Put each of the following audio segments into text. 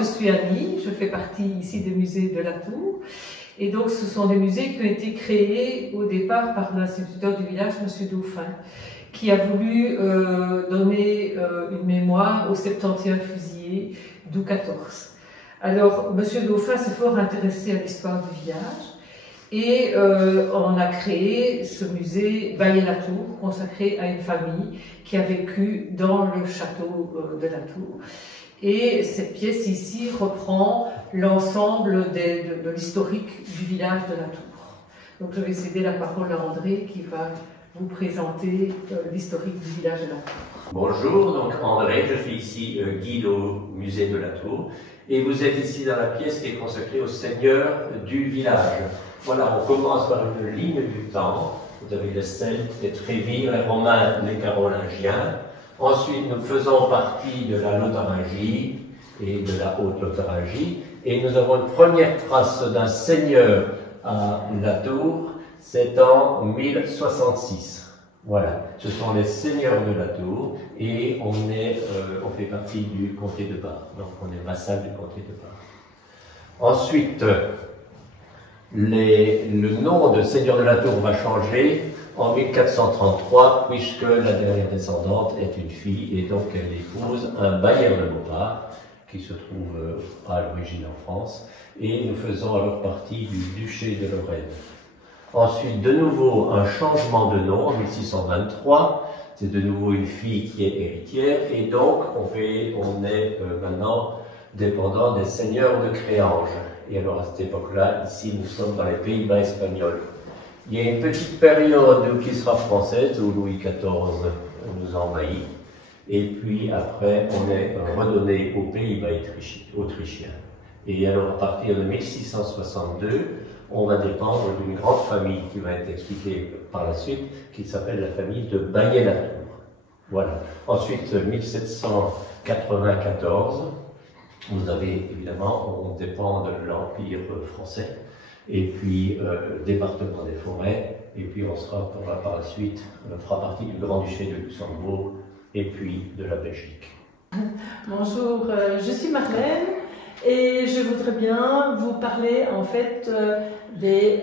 je suis Annie, je fais partie ici des musées de la Tour. Et donc, ce sont des musées qui ont été créés au départ par l'instituteur du village, M. Dauphin, qui a voulu donner une mémoire aux 71 fusillés d'août 14. Alors, M. Dauphin s'est fort intéressé à l'histoire du village et on a créé ce musée Baillet-la-Tour, consacré à une famille qui a vécu dans le château de la Tour. Et cette pièce ici reprend l'ensemble de l'historique du village de la Tour. Donc je vais céder la parole à André qui va vous présenter l'historique du village de la Tour. Bonjour, donc André, je suis ici guide au musée de la Tour et vous êtes ici dans la pièce qui est consacrée au seigneur du village. Voilà, on commence par une ligne du temps. Vous avez les Celtes, les Trévires, les Romains, les Carolingiens. Ensuite, nous faisons partie de la Lotharingie et de la Haute-Lotharingie. Et nous avons une première trace d'un seigneur à la Tour, c'est en 1066. Voilà, ce sont les seigneurs de la Tour et on fait partie du comté de Bar. Donc on est vassal du comté de Bar. Ensuite, le nom de seigneur de la Tour va changer en 1433, puisque la dernière descendante est une fille et donc elle épouse un baillieur de Beauport qui se trouve à l'origine en France, et nous faisons alors partie du duché de Lorraine. Ensuite, de nouveau, un changement de nom en 1623, c'est de nouveau une fille qui est héritière, et donc on est maintenant dépendant des seigneurs de Créange. Et alors à cette époque-là, ici nous sommes dans les Pays-Bas espagnols. Il y a une petite période qui sera française, où Louis XIV nous envahit, et puis après on est redonné aux Pays-Bas autrichiens. Et alors à partir de 1662, on va dépendre d'une grande famille qui va être expliquée par la suite, qui s'appelle la famille de Baillet-la-Tour. Voilà. Ensuite, 1794, vous avez évidemment, on dépend de l'Empire français, et puis département des Forêts, et puis on par la suite, fera partie du Grand-Duché de Luxembourg, et puis de la Belgique. Bonjour, je suis Marlène, et je voudrais bien vous parler en fait de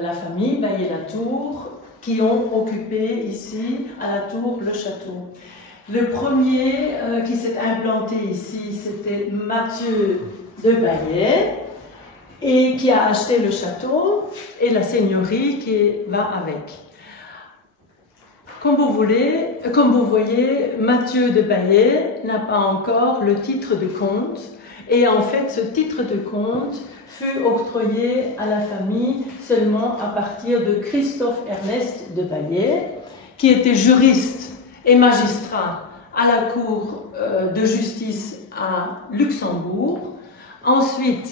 la famille Baillet-la-Tour qui ont occupé ici à la Tour le château. Le premier qui s'est implanté ici, c'était Mathieu de Baillet, et qui a acheté le château et la seigneurie qui va avec. Comme vous voyez, Mathieu de Baillet n'a pas encore le titre de comte, et en fait ce titre de comte fut octroyé à la famille seulement à partir de Christophe Ernest de Baillet, qui était juriste et magistrat à la cour de justice à Luxembourg. Ensuite,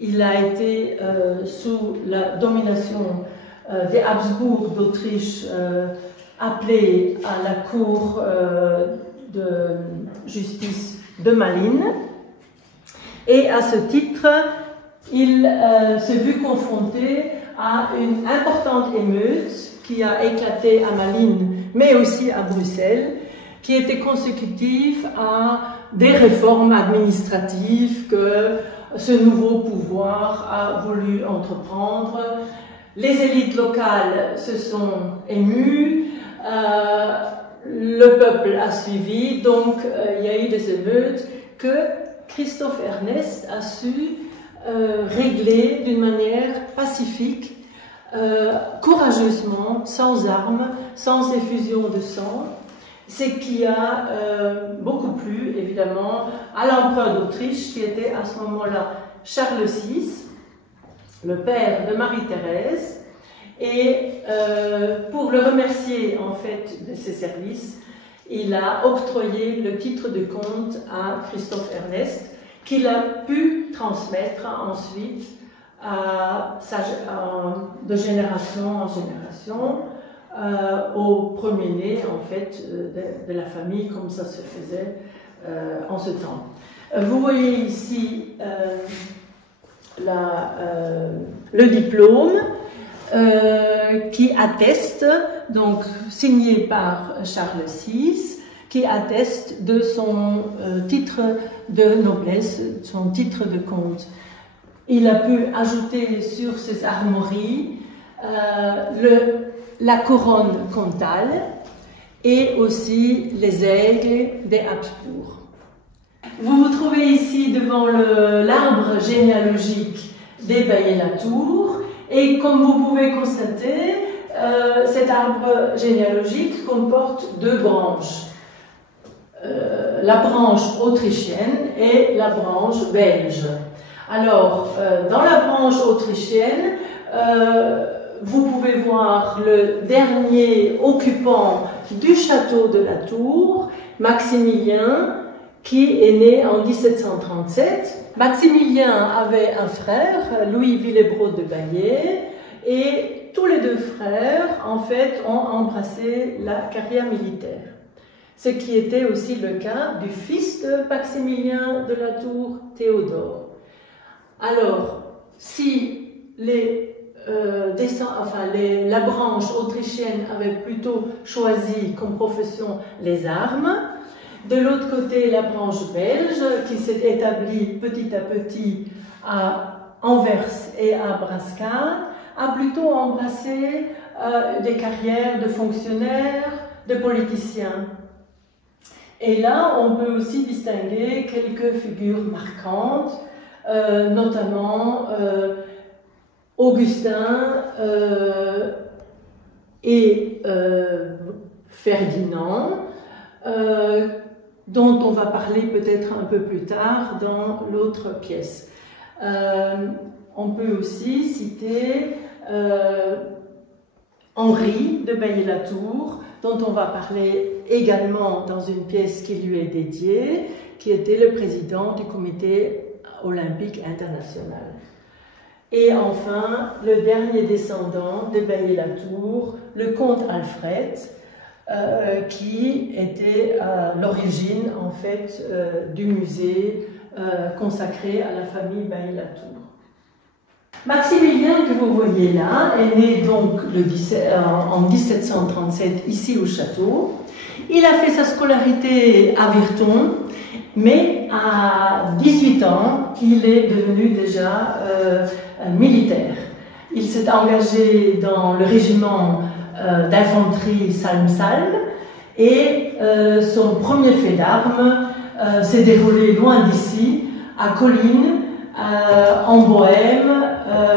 il a été sous la domination des Habsbourg d'Autriche, appelé à la cour de justice de Malines. Et à ce titre, il s'est vu confronté à une importante émeute qui a éclaté à Malines, mais aussi à Bruxelles, qui était consécutive à des réformes administratives que ce nouveau pouvoir a voulu entreprendre. Les élites locales se sont émues, le peuple a suivi, donc il y a eu des émeutes que Christophe Ernest a su régler d'une manière pacifique, courageusement, sans armes, sans effusion de sang. C'est qui a beaucoup plu, évidemment, à l'empereur d'Autriche, qui était à ce moment-là Charles VI, le père de Marie-Thérèse. Et pour le remercier, en fait, de ses services, il a octroyé le titre de comte à Christophe Ernest, qu'il a pu transmettre ensuite de génération en génération, au premier-né en fait de la famille, comme ça se faisait en ce temps. Vous voyez ici le diplôme qui atteste, donc signé par Charles VI, qui atteste de son titre de noblesse, son titre de comte. Il a pu ajouter sur ses armoiries la couronne comtale et aussi les aigles des Habsbourg. Vous vous trouvez ici devant l'arbre généalogique des Bailly-Latour et comme vous pouvez constater, cet arbre généalogique comporte deux branches. La branche autrichienne et la branche belge. Alors, dans la branche autrichienne, vous pouvez voir le dernier occupant du château de la Tour, Maximilien, qui est né en 1737. Maximilien avait un frère, Louis Villebrod de Baillet, et tous les deux frères, en fait, ont embrassé la carrière militaire. Ce qui était aussi le cas du fils de Maximilien de la Tour, Théodore. Alors, si la branche autrichienne avait plutôt choisi comme profession les armes, de l'autre côté, la branche belge, qui s'est établie petit à petit à Anvers et à Brascade, a plutôt embrassé des carrières de fonctionnaires, de politiciens. Et là, on peut aussi distinguer quelques figures marquantes, notamment Augustin et Ferdinand, dont on va parler peut-être un peu plus tard dans l'autre pièce. On peut aussi citer Henri de Bailly-Latour, dont on va parler également dans une pièce qui lui est dédiée, qui était le président du Comité olympique international. Et enfin, le dernier descendant de Bailly-Latour, le comte Alfred, qui était à l'origine en fait du musée consacré à la famille Bailly-Latour. Maximilien, que vous voyez là, est né donc en 1737 ici au château. Il a fait sa scolarité à Virton, mais à 18 ans, il est devenu déjà militaire. Il s'est engagé dans le régiment d'infanterie Salm-Salm et son premier fait d'armes s'est déroulé loin d'ici, à Kolín, en Bohême,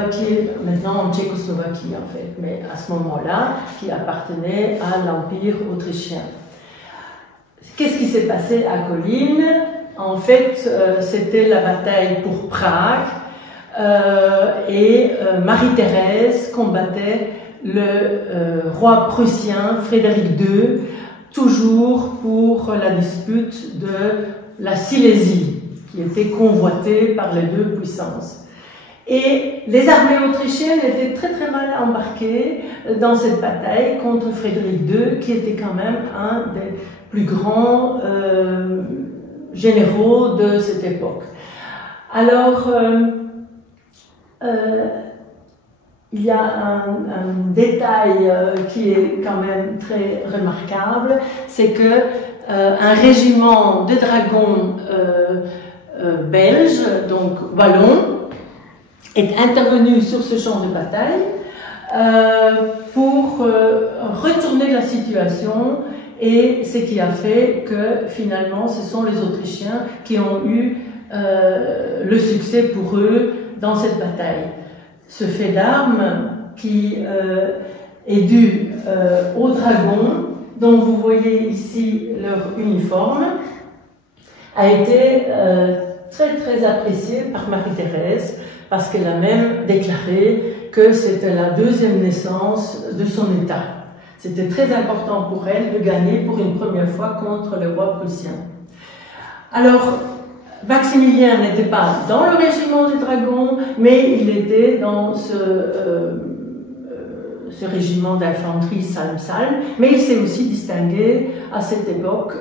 qui est maintenant en Tchécoslovaquie en fait, mais à ce moment-là, qui appartenait à l'Empire autrichien. Qu'est-ce qui s'est passé à Kolín? En fait, c'était la bataille pour Prague et Marie-Thérèse combattait le roi prussien Frédéric II, toujours pour la dispute de la Silésie, qui était convoitée par les deux puissances. Et les armées autrichiennes étaient très très mal embarquées dans cette bataille contre Frédéric II, qui était quand même un des plus grands généraux de cette époque. Alors, il y a un détail qui est quand même très remarquable, c'est que un régiment de dragons belge, donc wallon, est intervenu sur ce champ de bataille pour retourner la situation, et ce qui a fait que finalement ce sont les Autrichiens qui ont eu le succès pour eux dans cette bataille. Ce fait d'armes qui est dû aux dragons, dont vous voyez ici leur uniforme, a été très très apprécié par Marie-Thérèse, parce qu'elle a même déclaré que c'était la deuxième naissance de son État. C'était très important pour elle de gagner pour une première fois contre le roi prussien. Alors, Maximilien n'était pas dans le régiment des dragons, mais il était dans ce régiment d'infanterie Salm-Salm, mais il s'est aussi distingué à cette époque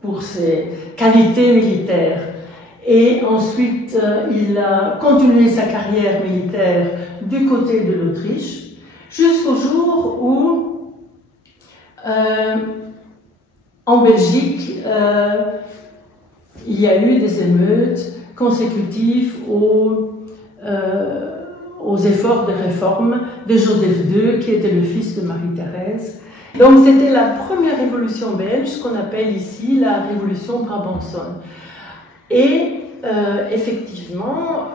pour ses qualités militaires. Et ensuite, il a continué sa carrière militaire du côté de l'Autriche, jusqu'au jour où en Belgique, il y a eu des émeutes consécutives aux efforts de réforme de Joseph II, qui était le fils de Marie-Thérèse. Donc c'était la première révolution belge, qu'on appelle ici la révolution brabançonne. Et effectivement,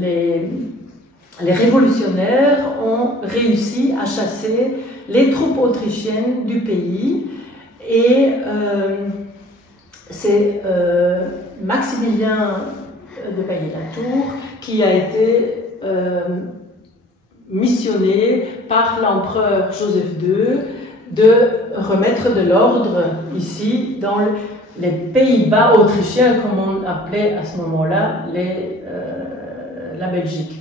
les révolutionnaires ont réussi à chasser les troupes autrichiennes du pays, et c'est Maximilien de Bailly-Latour qui a été missionné par l'empereur Joseph II de remettre de l'ordre ici dans les Pays-Bas autrichiens, comme on appelait à ce moment-là la Belgique.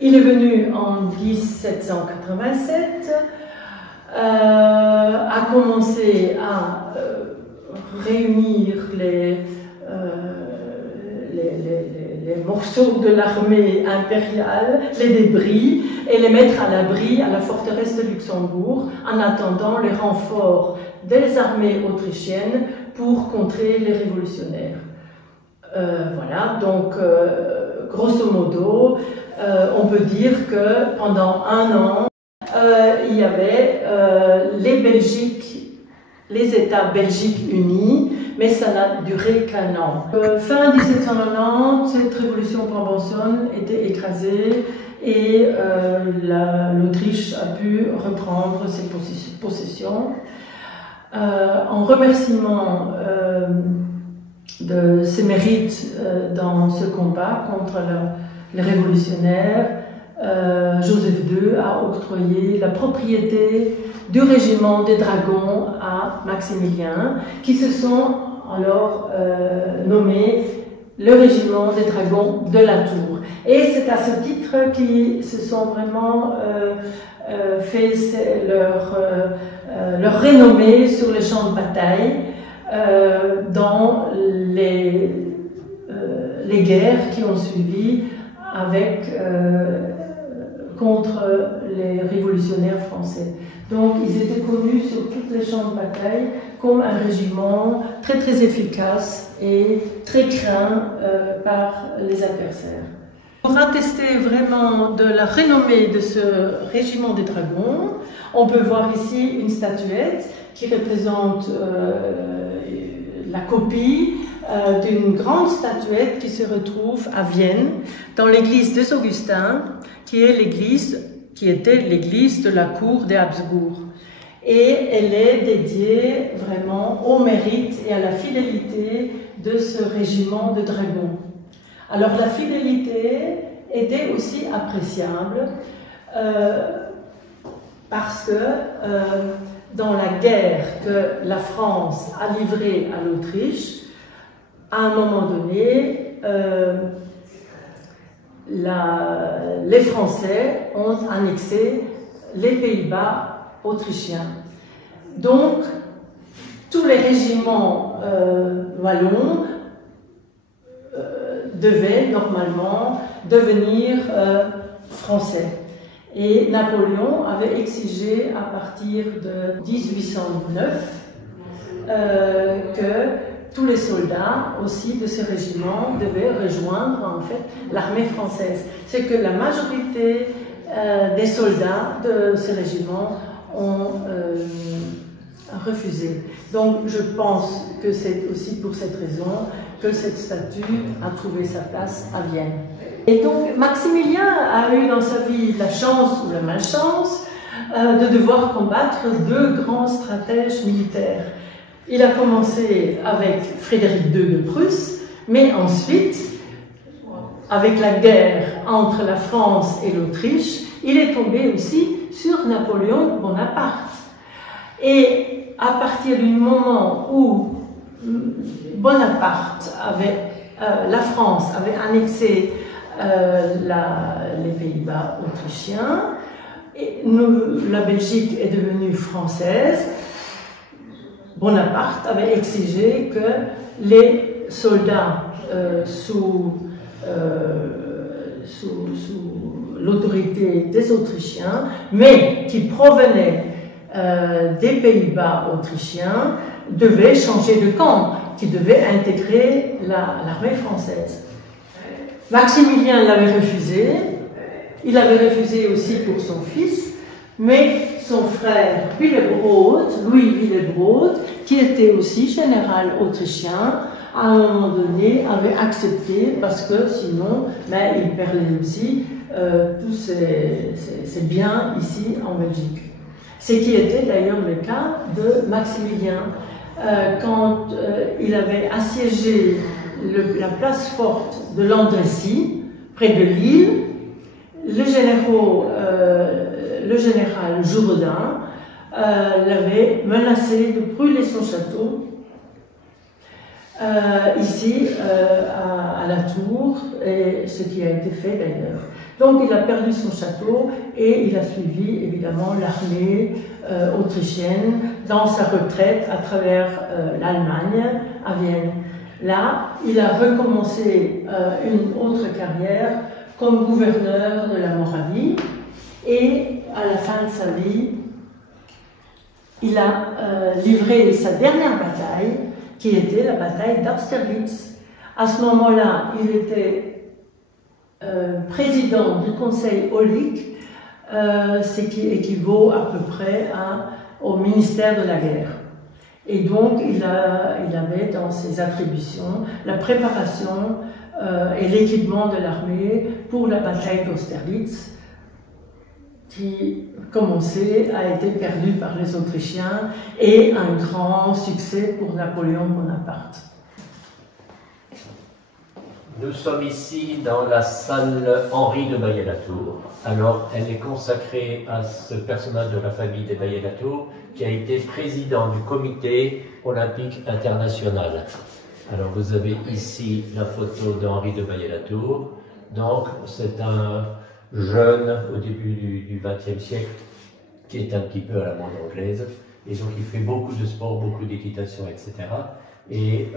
Il est venu en 1787, a commencé à réunir les morceaux de l'armée impériale, les débris, et les mettre à l'abri à la forteresse de Luxembourg, en attendant les renforts des armées autrichiennes pour contrer les révolutionnaires. Voilà, donc grosso modo, on peut dire que pendant un an, il y avait les États Belgiques unis, mais ça n'a duré qu'un an. Fin 1790, cette révolution brabançonne était écrasée et l'Autriche a pu reprendre ses possessions. En remerciement de ses mérites dans ce combat contre les révolutionnaires, Joseph II a octroyé la propriété du régiment des dragons à Maximilien, qui se sont alors nommés le régiment des dragons de la Tour. Et c'est à ce titre qu'ils se sont vraiment fait leur renommée sur les champs de bataille dans les guerres qui ont suivi contre les révolutionnaires français. Donc ils étaient connus sur tous les champs de bataille comme un régiment très très efficace et très craint par les adversaires. Pour attester vraiment de la renommée de ce régiment des dragons, on peut voir ici une statuette qui représente la copie d'une grande statuette qui se retrouve à Vienne, dans l'église des Augustins, qui était l'église de la cour des Habsbourg. Et elle est dédiée vraiment au mérite et à la fidélité de ce régiment de dragons. Alors la fidélité était aussi appréciable parce que dans la guerre que la France a livrée à l'Autriche, à un moment donné, les Français ont annexé les Pays-Bas autrichiens. Donc, tous les régiments wallons devaient normalement devenir français. Et Napoléon avait exigé à partir de 1809 que tous les soldats aussi de ce régiment devaient rejoindre en fait l'armée française. C'est que la majorité des soldats de ce régiment ont refusé. Donc je pense que c'est aussi pour cette raison que cette statue a trouvé sa place à Vienne. Et donc Maximilien a eu dans sa vie la chance ou la malchance de devoir combattre deux grands stratèges militaires. Il a commencé avec Frédéric II de Prusse, mais ensuite, avec la guerre entre la France et l'Autriche, il est tombé aussi sur Napoléon Bonaparte. Et à partir du moment où Bonaparte la France avait annexé les Pays-Bas autrichiens, et la Belgique est devenue française, Bonaparte avait exigé que les soldats sous l'autorité des Autrichiens, mais qui provenaient des Pays-Bas autrichiens devait changer de camp, qui devait intégrer l'armée française. Maximilien l'avait refusé, il avait refusé aussi pour son fils, mais son frère Louis Willebrod, qui était aussi général autrichien, à un moment donné avait accepté parce que sinon il perdait aussi tous ses biens ici en Belgique. Ce qui était d'ailleurs le cas de Maximilien. Quand il avait assiégé la place forte de Landrecy, près de Lille, le général Jourdain l'avait menacé de brûler son château ici à la Tour, et ce qui a été fait d'ailleurs. Donc il a perdu son château et il a suivi évidemment l'armée autrichienne dans sa retraite à travers l'Allemagne, à Vienne. Là, il a recommencé une autre carrière comme gouverneur de la Moravie, et à la fin de sa vie, il a livré sa dernière bataille, qui était la bataille d'Austerlitz. À ce moment-là, il était président du Conseil aulique, ce qui équivaut à peu près au ministère de la guerre. Et donc, il avait dans ses attributions la préparation et l'équipement de l'armée pour la bataille d'Austerlitz, qui, comme on sait, a été perdue par les Autrichiens, et un grand succès pour Napoléon Bonaparte. Nous sommes ici dans la salle Henri de Baillet-Latour. Alors, elle est consacrée à ce personnage de la famille des Baillet-Latour qui a été président du comité olympique international. Alors, vous avez ici la photo d'Henri de Baillet-Latour. Donc, c'est un jeune au début du XXe siècle qui est un petit peu à la mode anglaise. Et donc, il fait beaucoup de sport, beaucoup d'équitation, etc. Et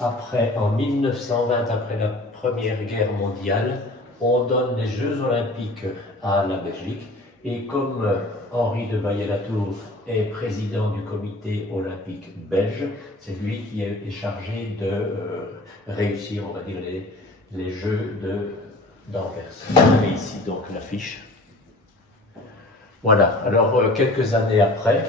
après, en 1920, après la Première Guerre mondiale, on donne les Jeux Olympiques à la Belgique. Et comme Henri de Baillet-Latour est président du comité olympique belge, c'est lui qui est chargé de réussir, on va dire, les Jeux d'Anvers. Vous avez ici donc l'affiche. Voilà, alors quelques années après,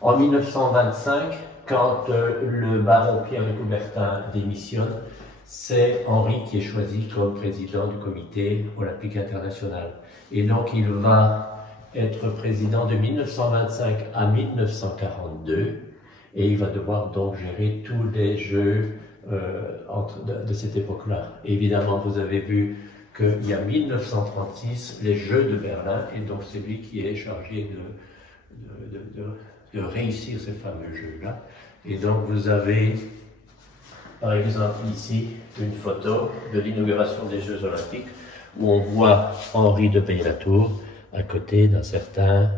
en 1925, quand le baron Pierre de Coubertin démissionne, c'est Henri qui est choisi comme président du comité olympique international. Et donc il va être président de 1925 à 1942, et il va devoir donc gérer tous les jeux de cette époque-là. Évidemment, vous avez vu qu'il y a 1936 les Jeux de Berlin, et donc c'est lui qui est chargé de réussir ces fameux Jeux-là. Et donc vous avez, par exemple ici, une photo de l'inauguration des Jeux Olympiques, où on voit Henri de Baillet-Latour à côté d'un certain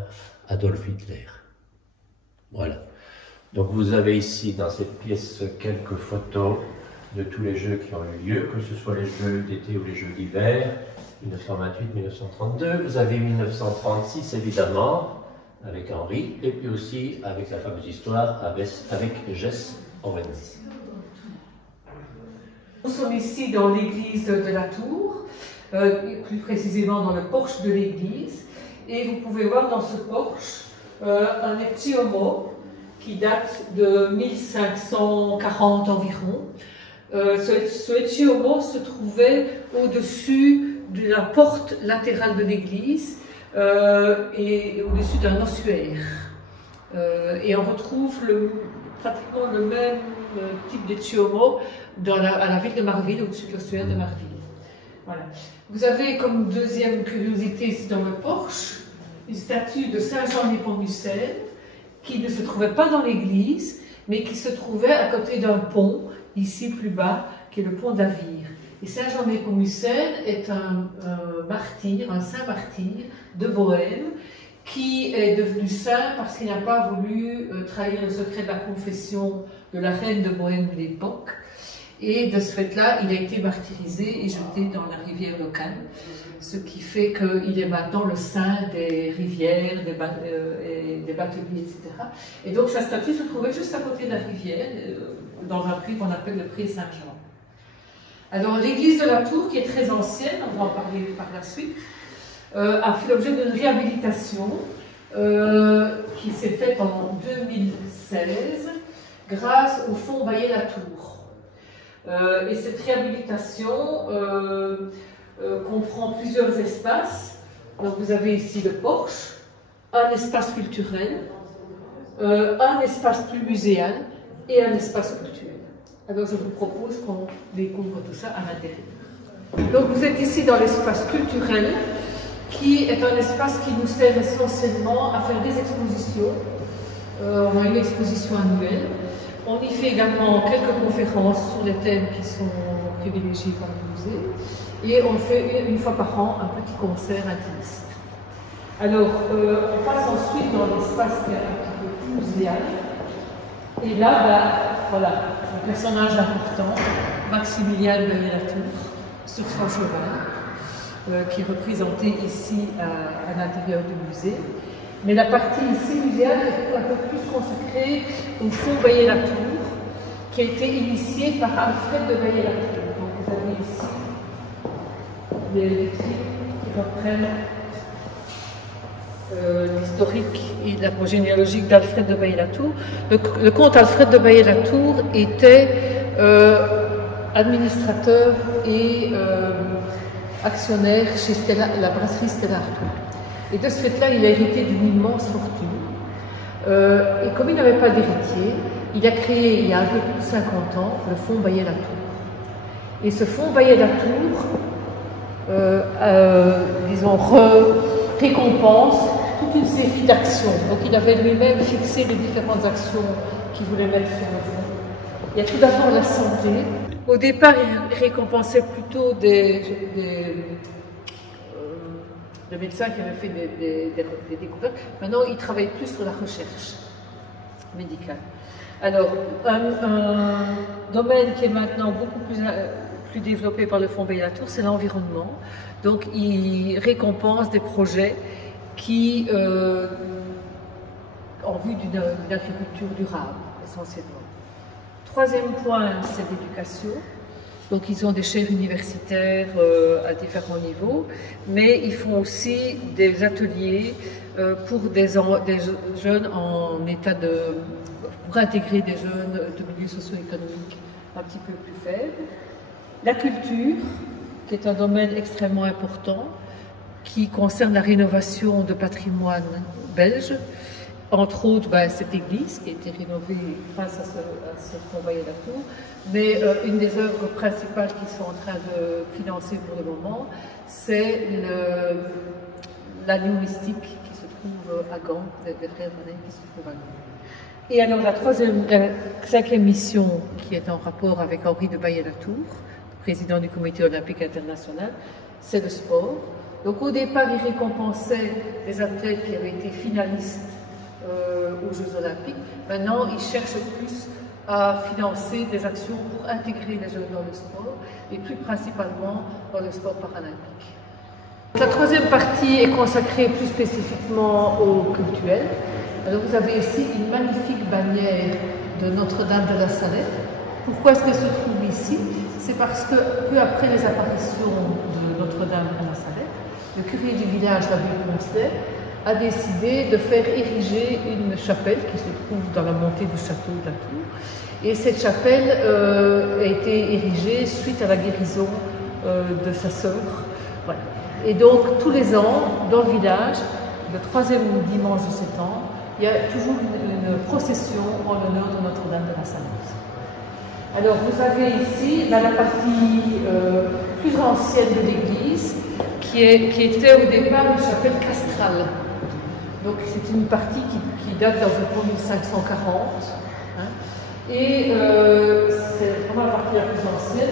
Adolf Hitler. Voilà. Donc vous avez ici dans cette pièce quelques photos de tous les jeux qui ont eu lieu, que ce soit les jeux d'été ou les jeux d'hiver, 1928-1932. Vous avez 1936 évidemment, avec Henri, et puis aussi avec la fameuse histoire avec Jess Owens. Nous sommes ici dans l'église de la Tour, plus précisément dans le porche de l'église, et vous pouvez voir dans ce porche un petit homo qui date de 1540 environ. Ce Etiomo se trouvait au-dessus de la porte latérale de l'église et au-dessus d'un ossuaire. Et on retrouve pratiquement le même type d'Etiomo à la ville de Marville, au-dessus de l'ossuaire de Marville. Voilà. Vous avez comme deuxième curiosité ici dans le porche une statue de Saint Jean Népomucène qui ne se trouvait pas dans l'église, mais qui se trouvait à côté d'un pont, ici plus bas, qui est le pont d'Avire. Et Saint Jean Népomucène est un martyr, un saint martyr de Bohême, qui est devenu saint parce qu'il n'a pas voulu trahir le secret de la confession de la reine de Bohême de l'époque. Et de ce fait-là, il a été martyrisé et jeté dans la rivière locale, ce qui fait qu'il est maintenant le saint des rivières, des bateliers, etc. Et donc sa statue se trouvait juste à côté de la rivière, dans un pré qu'on appelle le pré Saint-Jean. Alors l'église de la Tour, qui est très ancienne, on va en parler par la suite, a fait l'objet d'une réhabilitation qui s'est faite en 2016 grâce au fonds Baillet-Latour. Et cette réhabilitation comprend plusieurs espaces. Donc vous avez ici le porche, un espace culturel, un espace plus muséal et un espace culturel. Alors je vous propose qu'on découvre tout ça à l'intérieur. Donc vous êtes ici dans l'espace culturel, qui est un espace qui nous sert essentiellement à faire des expositions. On a une exposition annuelle. On y fait également quelques conférences sur les thèmes qui sont privilégiés par le musée. Et on fait une fois par an un petit concert intimiste. Alors, on passe ensuite dans l'espace qui est un petit peu plus muséal. Et là, voilà, un personnage important, Maximilien de Baillet-Latour, sur son cheval, qui est représenté ici à l'intérieur du musée. Mais la partie ici muséale est un peu plus consacrée au fonds Baillet-Latour, qui a été initié par Alfred de Baillet-Latour. Donc vous avez ici les écrits qui reprennent l'historique et l'arbre généalogique d'Alfred de Baillet-Latour. Le comte Alfred de Baillet-Latour était administrateur et actionnaire chez la brasserie Stella Artois. Et de ce fait-là, il a hérité d'une immense fortune. Et comme il n'avait pas d'héritier, il a créé, il y a un peu plus de 50 ans, le fonds Baillet-Latour. Et ce fonds Baillet-Latour, disons, récompense toute une série d'actions. Donc il avait lui-même fixé les différentes actions qu'il voulait mettre sur le fonds. Il y a tout d'abord la santé. Au départ, il récompensait plutôt des médecins qui avaient fait des découvertes. Maintenant, il travaille plus sur la recherche médicale. Alors, un domaine qui est maintenant beaucoup plus développé par le fonds Baillet-Latour, c'est l'environnement. Donc, il récompense des projets qui, en vue d'une agriculture durable, essentiellement. Troisième point, c'est l'éducation. Donc, ils ont des chaires universitaires à différents niveaux, mais ils font aussi des ateliers pour des jeunes en état pour intégrer des jeunes de milieux socio-économiques un petit peu plus faibles. La culture, qui est un domaine extrêmement important, qui concerne la rénovation de patrimoine belge, entre autres cette église qui a été rénovée grâce à ce fonds Baillet-Latour, mais une des œuvres principales qu'ils sont en train de financer pour le moment, c'est l'agneau mystique qui se trouve à Gand, des frères Vanet qui se trouvent à Gand. Et alors la cinquième mission qui est en rapport avec Henri de Baillet-Latour, président du Comité olympique international, c'est le sport. Donc au départ, il récompensait des athlètes qui avaient été finalistes aux Jeux olympiques. Maintenant, il cherche plus à financer des actions pour intégrer les jeunes dans le sport et plus principalement dans le sport paralympique. La troisième partie est consacrée plus spécifiquement au cultuel. Alors vous avez ici une magnifique bannière de Notre-Dame de la Salette. Pourquoi est-ce qu'elle se trouve ici? C'est parce que peu après les apparitions de Notre-Dame à la Salette, le curé du village, l'abbé Poncelet, a décidé de faire ériger une chapelle qui se trouve dans la montée du château de la Tour. Et cette chapelle a été érigée suite à la guérison de sa sœur. Voilà. Et donc, tous les ans, dans le village, le troisième dimanche de septembre, il y a toujours une procession en l'honneur de Notre-Dame de la Salette. Alors, vous avez ici la partie plus ancienne de l'église, qui était au départ une chapelle castrale. Donc c'est une partie qui date d'environ 1540. Hein, et c'est vraiment la partie la plus ancienne,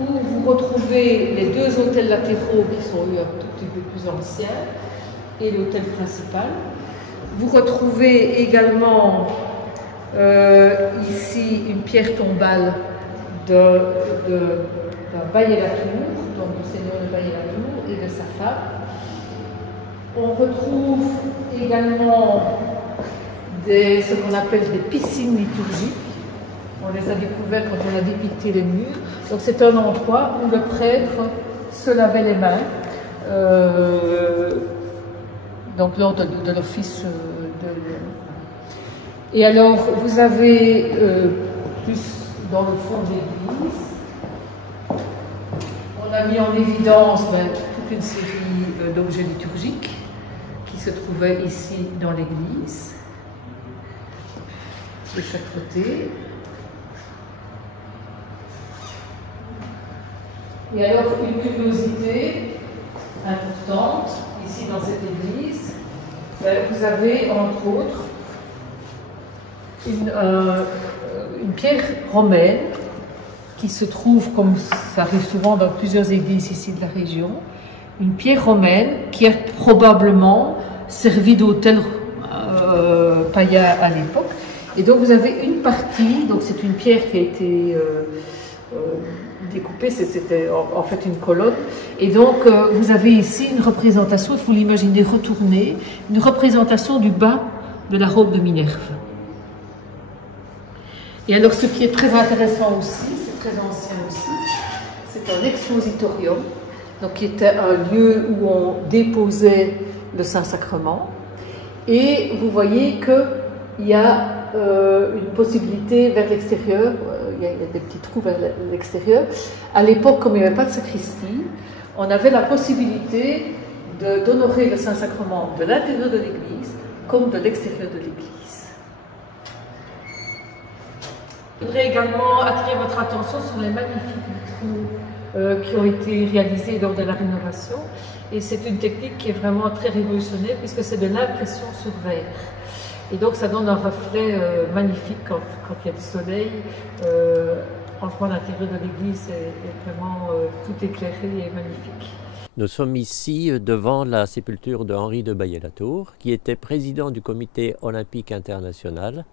où vous retrouvez les deux autels latéraux qui sont un tout petit peu plus anciens, et l'autel principal. Vous retrouvez également ici une pierre tombale d'un Baillet-Latour, donc du seigneur de Baillet-Latour et de sa femme. On retrouve également ce qu'on appelle des piscines liturgiques. On les a découvertes quand on a dépicté les murs. Donc c'est un endroit où le prêtre se lavait les mains, donc lors de l'office Et alors vous avez plus dans le fond de l'église, on a mis en évidence toute une série d'objets liturgiques qui se trouvaient ici dans l'église, de chaque côté. Et alors, une curiosité importante, ici dans cette église, vous avez entre autres une pierre romaine qui se trouve, comme ça arrive souvent dans plusieurs églises ici de la région, une pierre romaine qui a probablement servi d'autel païen à l'époque. Et donc vous avez une partie, donc c'est une pierre qui a été découpée, c'était en fait une colonne. Et donc vous avez ici une représentation, il faut l'imaginer retournée, une représentation du bas de la robe de Minerve. Et alors ce qui est très intéressant aussi, c'est très ancien aussi, c'est un expositorium, donc qui était un lieu où on déposait le Saint-Sacrement. Et vous voyez qu'il y a une possibilité vers l'extérieur, il y a des petits trous vers l'extérieur. À l'époque, comme il n'y avait pas de sacristie, on avait la possibilité d'honorer le Saint-Sacrement de l'intérieur de l'église comme de l'extérieur de l'église. Je voudrais également attirer votre attention sur les magnifiques vitraux qui ont été réalisés lors de la rénovation. Et c'est une technique qui est vraiment très révolutionnaire puisque c'est de l'impression sur verre. Et donc ça donne un reflet magnifique quand il y a du soleil. Franchement, l'intérieur de l'église est vraiment tout éclairé et magnifique. Nous sommes ici devant la sépulture de Henri de Baillet-Latour, qui était président du comité olympique international.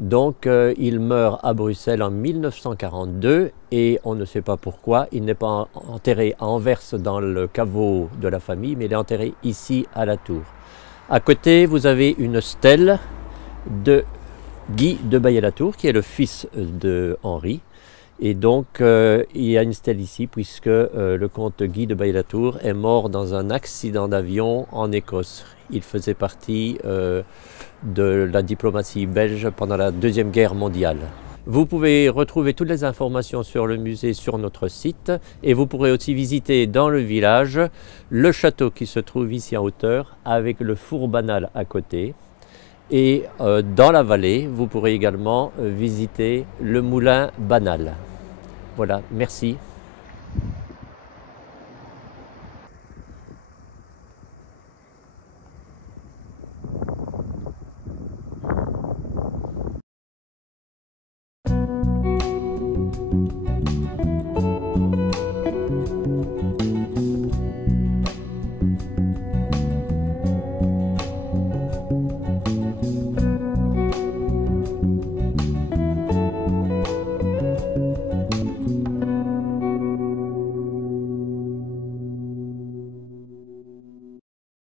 Donc il meurt à Bruxelles en 1942 et on ne sait pas pourquoi. Il n'est pas enterré à Anvers dans le caveau de la famille, mais il est enterré ici à la tour. À côté, vous avez une stèle de Guy de Baillet-Latour, qui est le fils de Henri. Et donc, il y a une stèle ici, puisque le comte Guy de Baillet-Latour est mort dans un accident d'avion en Écosse. Il faisait partie de la diplomatie belge pendant la Deuxième Guerre mondiale. Vous pouvez retrouver toutes les informations sur le musée sur notre site et vous pourrez aussi visiter dans le village le château qui se trouve ici en hauteur avec le four banal à côté. Et dans la vallée, vous pourrez également visiter le moulin banal. Voilà, merci.